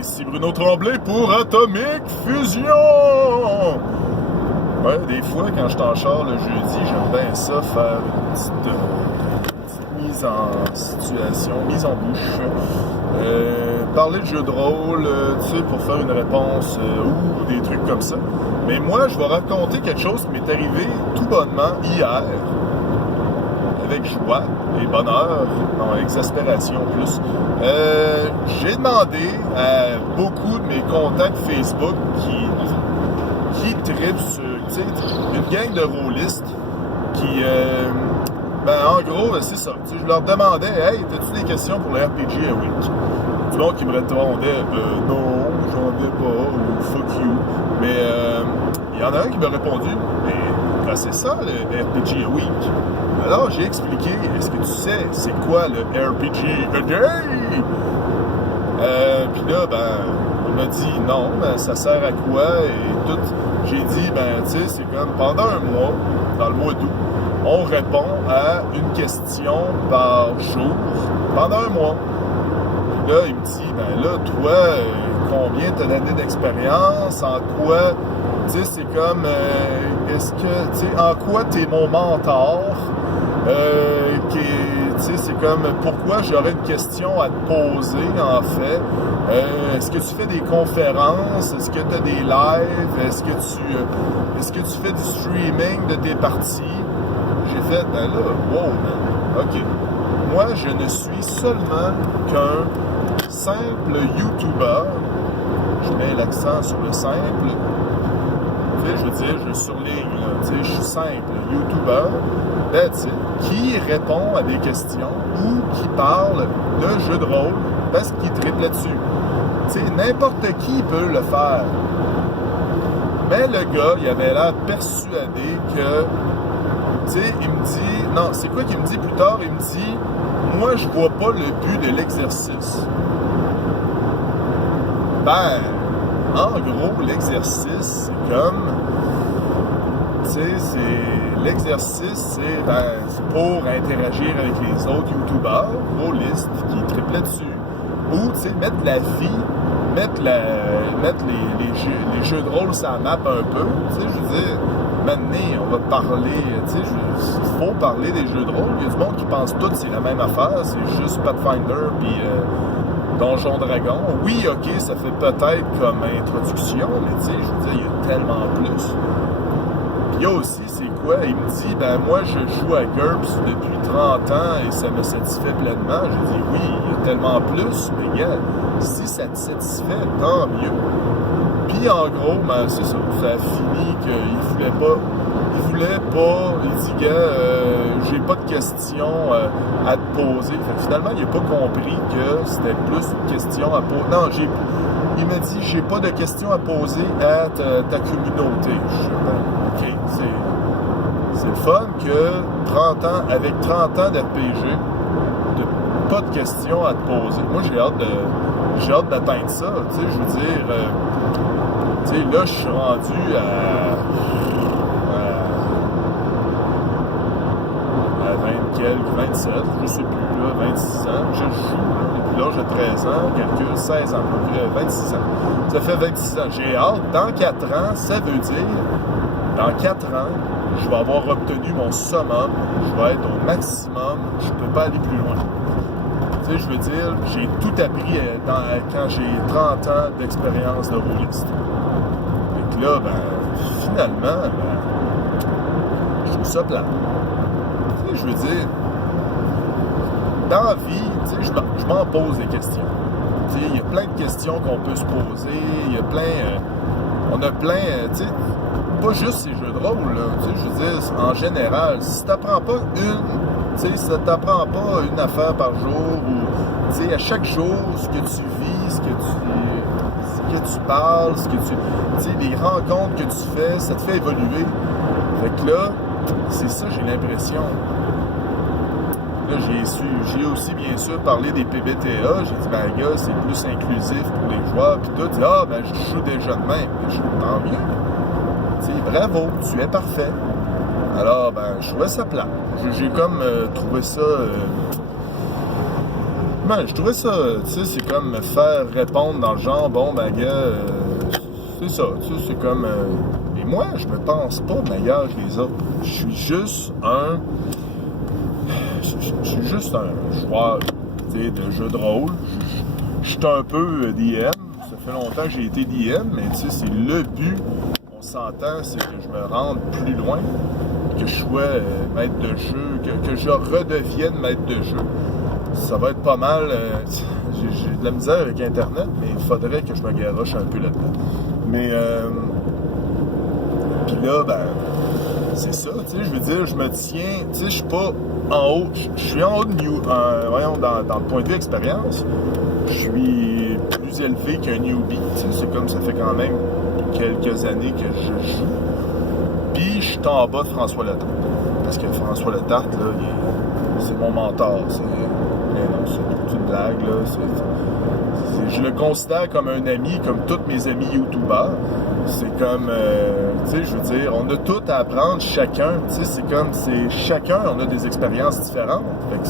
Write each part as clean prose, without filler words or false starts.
ici Bruno Tremblay pour Atomic Fusion! Ouais, des fois, quand je suis en char le jeudi, j'aime bien ça, faire une petite mise en situation, mise en bouche. Parler de jeux de rôle, tu sais, pour faire une réponse ou des trucs comme ça. Mais moi, je vais raconter quelque chose qui m'est arrivé tout bonnement hier, avec joie et bonheur, non, exaspération plus. J'ai demandé à beaucoup de mes contacts Facebook qui trippent sur, tu sais, une gang de rôlistes qui, en gros, c'est ça. Je leur demandais, hey, t'as-tu des questions pour le RPG a Week? Du monde qui me répondait, non, j'en ai pas, ou fuck you. Mais il y en a un qui m'a répondu, mais c'est ça le RPG a Week. Alors j'ai expliqué, est-ce que tu sais c'est quoi le RPG a Day? Puis là, il m'a dit non, ça sert à quoi et tout. J'ai dit, tu sais, c'est comme pendant un mois, dans le mois d'août, on répond à une question par jour pendant un mois. Puis là, il me dit, là, toi, combien t'as d'années d'expérience, en quoi, tu sais, c'est comme, est-ce que, tu sais, en quoi t'es mon mentor, tu sais, c'est comme, pourquoi j'aurais une question à te poser, en fait, est-ce que tu fais des conférences, est-ce que tu as des lives, est-ce que tu fais du streaming de tes parties? J'ai fait, là, wow, man, ok. Moi, je ne suis seulement qu'un simple YouTuber. Je mets l'accent sur le simple. Tu sais, je veux dire, je surligne, là. Tu sais, je suis simple YouTuber, that's it, qui répond à des questions ou qui parle de jeux de rôle parce qu'il triple là-dessus. Tu sais, n'importe qui peut le faire. Mais le gars, il avait l'air persuadé que, tu sais, il me dit, non, c'est quoi qu'il me dit plus tard? Il me dit, moi, je vois pas le but de l'exercice. En gros, l'exercice, c'est comme, tu sais, l'exercice, c'est pour interagir avec les autres YouTubers, rôlistes, qui triplent là-dessus. Ou, tu sais, mettre la vie, mettre les jeux de rôle sur la map un peu. Tu sais, je veux dire, maintenant, on va parler, tu sais, il faut parler des jeux de rôle. Il y a du monde qui pense tout c'est la même affaire, c'est juste Pathfinder puis Donjon Dragon. Oui, ok, ça fait peut-être comme introduction, mais tu sais, je veux dire, il y a tellement plus. Puis il y a aussi, c'est quoi? Il me dit, moi, je joue à GURPS depuis 30 ans et ça me satisfait pleinement. J'ai dit, oui, il y a tellement plus, mais gars, si ça te satisfait, tant mieux. Puis en gros, c'est ça, ça a fini qu'il voulait pas, il dit, gars, j'ai pas de questions à te poser. Fait que finalement, il a pas compris que c'était plus une question à poser. Non, il m'a dit, j'ai pas de questions à poser à ta communauté. Je dis, bon, ok, c'est le fun que 30 ans, avec 30 ans d'RPG, pas de questions à te poser. Moi, j'ai hâte d'atteindre ça. Tu sais, je veux dire, tu sais, là, je suis rendu à 20 quelques, 27, je sais plus, là, 26 ans. Je joue, là, depuis l'âge de 13 ans, calcul 16 ans, 26 ans. Ça fait 26 ans. J'ai hâte. Dans 4 ans, ça veut dire, dans 4 ans, je vais avoir obtenu mon summum, je vais être au maximum, je ne peux pas aller plus loin. Tu sais, je veux dire, j'ai tout appris quand j'ai 30 ans d'expérience de rôliste. Fait que là, finalement, je trouve ça plat. Tu sais, je veux dire, dans la vie, tu sais, je m'en pose des questions. Tu sais, il y a plein de questions qu'on peut se poser, il y a plein... on a plein, tu sais, pas juste ces jeux de rôle, là, tu sais, je veux dire, en général, si t'apprends pas tu sais, si t'apprends pas une affaire par jour, ou, tu sais, à chaque jour, ce que tu vis, ce que tu parles, tu sais, les rencontres que tu fais, ça te fait évoluer. Fait que là, c'est ça, j'ai l'impression. Là, j'ai aussi, bien sûr, parlé des PBTA. J'ai dit, gars, c'est plus inclusif pour les joueurs. Puis tout, dit, je joue déjà de même. Je dis, tant mieux. Tu sais, bravo, tu es parfait. Alors, je trouvais ça plat. J'ai comme trouvé ça... honnêtement, je trouvais ça, tu sais, c'est comme me faire répondre dans le genre, bon, ben, gars, c'est ça, tu sais, c'est comme... et moi, je me pense pas meilleur que les autres. Je suis juste un joueur, tu sais, de jeu de rôle. Je suis un peu DM. Ça fait longtemps que j'ai été DM, mais tu sais, c'est le but. On s'entend, c'est que je me rende plus loin, que je sois maître de jeu, que je redevienne maître de jeu. Ça va être pas mal. J'ai de la misère avec Internet, mais il faudrait que je me garoche un peu là-dedans. Mais, puis là, ben, c'est ça, tu sais, je veux dire, je me tiens, tu sais, je suis pas en haut, je suis en haut de voyons, dans le point de vue expérience, je suis plus élevé qu'un newbie, tu sais, c'est comme ça fait quand même quelques années que je joue. Puis je suis en bas de François Letarte. Parce que François Letarte, là, c'est mon mentor. Mais non, c'est une blague, là. Je le considère comme un ami, comme tous mes amis youtubeurs. C'est comme, tu sais, je veux dire, on a tout à apprendre, chacun. Tu sais, c'est comme, chacun, on a des expériences différentes. Fait que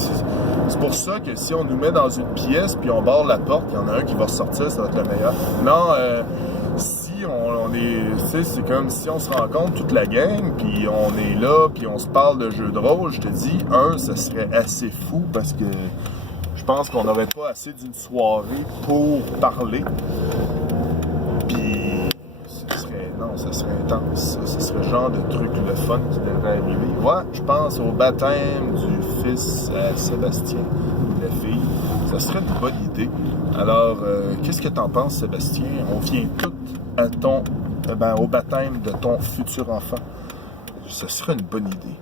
c'est pour ça que si on nous met dans une pièce, puis on barre la porte, il y en a un qui va ressortir, ça va être le meilleur. Non, si on est, tu sais, c'est comme si on se rencontre toute la gang, puis on est là, puis on se parle de jeux de rôle, je te dis, ça serait assez fou, parce que je pense qu'on n'aurait pas assez d'une soirée pour parler. Puis, ça serait intense. Ça serait le genre de truc, le fun qui devrait arriver. Ouais, je pense au baptême du fils Sébastien, ou la fille. Ça serait une bonne idée. Alors, qu'est-ce que t'en penses, Sébastien? On vient tout à au baptême de ton futur enfant. Ça serait une bonne idée.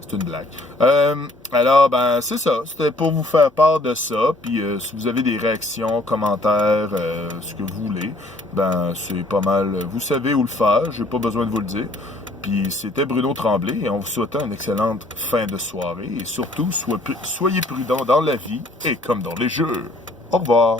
C'est une blague. Alors, ben, c'est ça. C'était pour vous faire part de ça. Puis, si vous avez des réactions, commentaires, ce que vous voulez, ben, c'est pas mal. Vous savez où le faire. J'ai pas besoin de vous le dire. Puis, c'était Bruno Tremblay et on vous souhaite une excellente fin de soirée. Et surtout, soyez prudents dans la vie et comme dans les jeux. Au revoir.